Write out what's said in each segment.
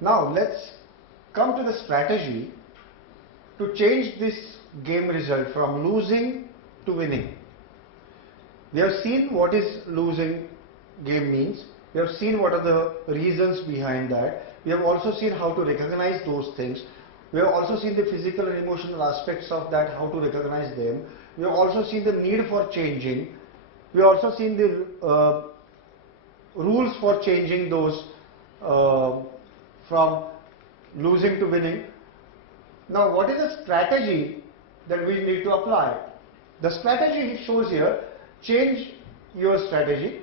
Now let's come to the strategy to change this game result from losing to winning. We have seen what is losing game means. We have seen what are the reasons behind that. We have also seen how to recognize those things. We have also seen the physical and emotional aspects of that, how to recognize them. We have also seen the need for changing. We have also seen the rules for changing those from losing to winning. Now what is the strategy that we need to apply? The strategy shows here: change your strategy,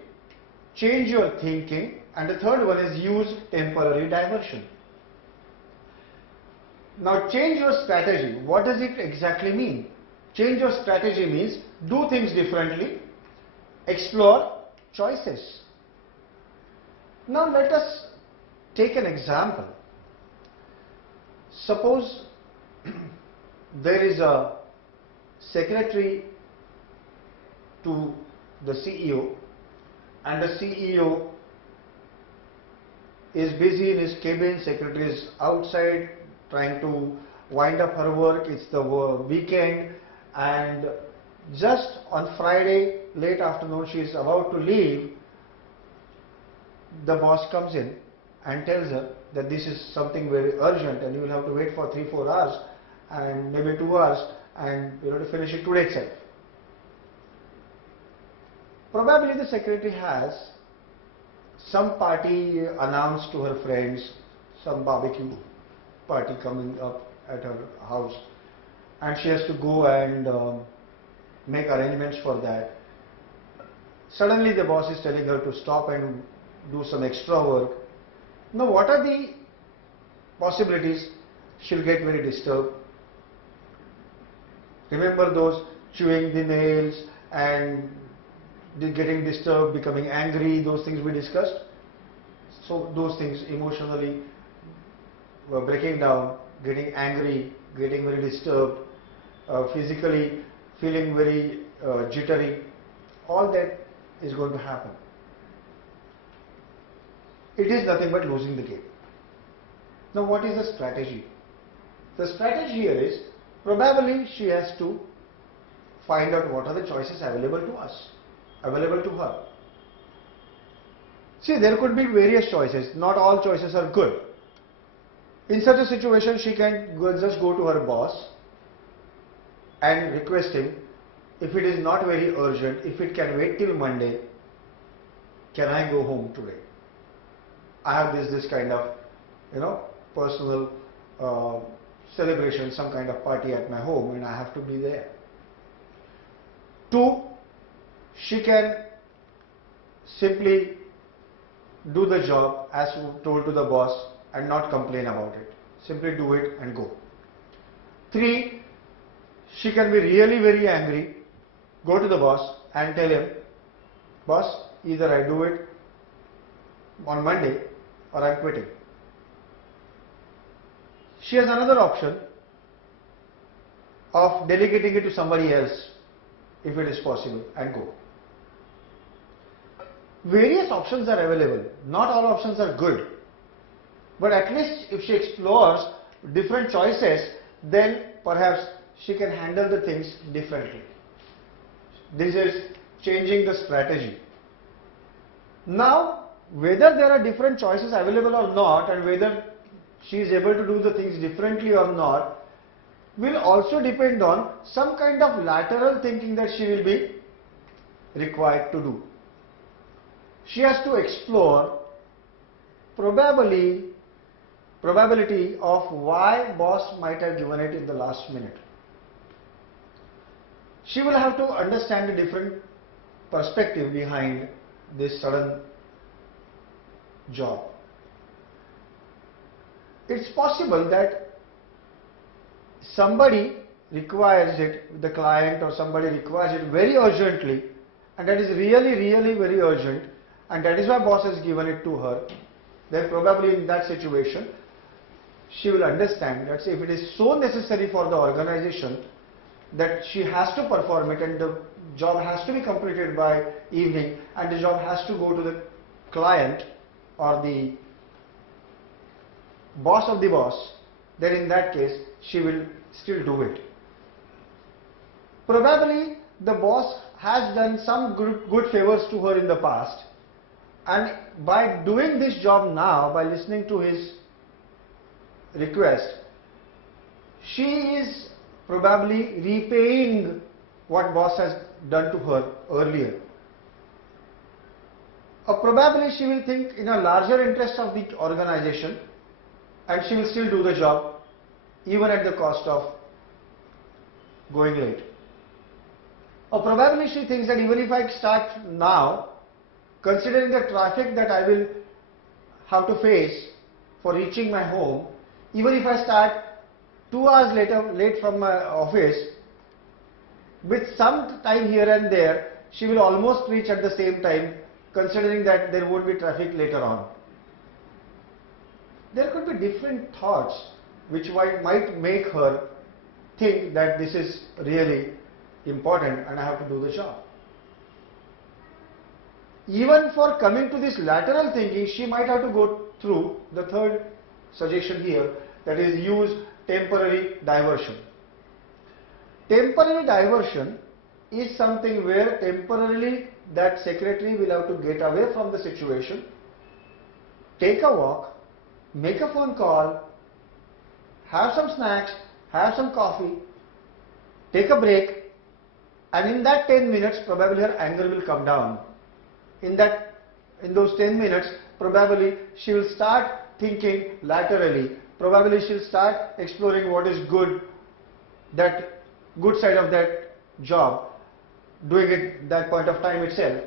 change your thinking, and the third one is use temporary diversion. Now change your strategy. What does it exactly mean? Change your strategy means do things differently, explore choices. Now let us take an example. Suppose there is a secretary to the CEO, and the CEO is busy in his cabin, secretary is outside trying to wind up her work, it's the weekend, and just on Friday late afternoon she is about to leave. The boss comes in and tells her that this is something very urgent and you will have to wait for 3-4 hours and maybe 2 hours, and you have to finish it today itself. Probably the secretary has some party announced to her friends, some barbecue party coming up at her house, and she has to go and make arrangements for that. Suddenly the boss is telling her to stop and do some extra work. Now what are the possibilities? She'll get very disturbed. Remember those chewing the nails and getting disturbed, becoming angry, those things we discussed? So those things, emotionally breaking down, getting angry, getting very disturbed, physically feeling very jittery, all that is going to happen. It is nothing but losing the game. Now what is the strategy? The strategy here is, probably she has to find out what are the choices available to us, available to her. See, there could be various choices, not all choices are good. In such a situation, she can just go to her boss and request him, if it is not very urgent, if it can wait till Monday, can I go home today? I have this kind of, personal celebration, some kind of party at my home, and I have to be there. 2, she can simply do the job as told to the boss and not complain about it. Simply do it and go. 3, she can be really very angry, go to the boss and tell him, boss, either I do it on Monday or I'm quitting. She has another option of delegating it to somebody else, if it is possible, and go. Various options are available. Not all options are good. But at least if she explores different choices, then perhaps she can handle the things differently. This is changing the strategy. Now, whether there are different choices available or not, and whether she is able to do the things differently or not, will also depend on some kind of lateral thinking that she will be required to do. She has to explore probability of why boss might have given it in the last minute. She will have to understand the different perspective behind this sudden job. It's possible that somebody requires it, the client or somebody requires it very urgently, and that is really very urgent, and that is why boss has given it to her. Then probably in that situation she will understand that if it is so necessary for the organization that she has to perform it, and the job has to be completed by evening, and the job has to go to the client or the boss of the boss, then in that case she will still do it. Probably the boss has done some good favors to her in the past, and by doing this job now, by listening to his request, she is probably repaying what boss has done to her earlier. Or probably she will think in a larger interest of the organization, and she will still do the job even at the cost of going late. Or probably she thinks that even if I start now, considering the traffic that I will have to face for reaching my home, even if I start 2 hours late from my office, with some time here and there, she will almost reach at the same time, considering that there won't be traffic later on. There could be different thoughts which might make her think that this is really important and I have to do the job. Even for coming to this lateral thinking, she might have to go through the third suggestion here, that is, use temporary diversion. Temporary diversion is something where temporarily that secretary will have to get away from the situation, take a walk, make a phone call, have some snacks, have some coffee, take a break, and in that 10 minutes probably her anger will come down. In those 10 minutes probably she will start thinking laterally, probably she will start exploring what is good, that good side of that job, doing it that point of time itself,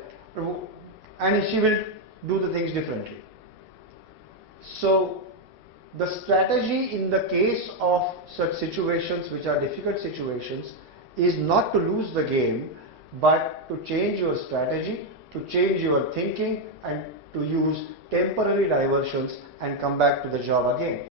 and she will do the things differently. So the strategy in the case of such situations which are difficult situations is not to lose the game, but to change your strategy, to change your thinking, and to use temporary diversions and come back to the job again.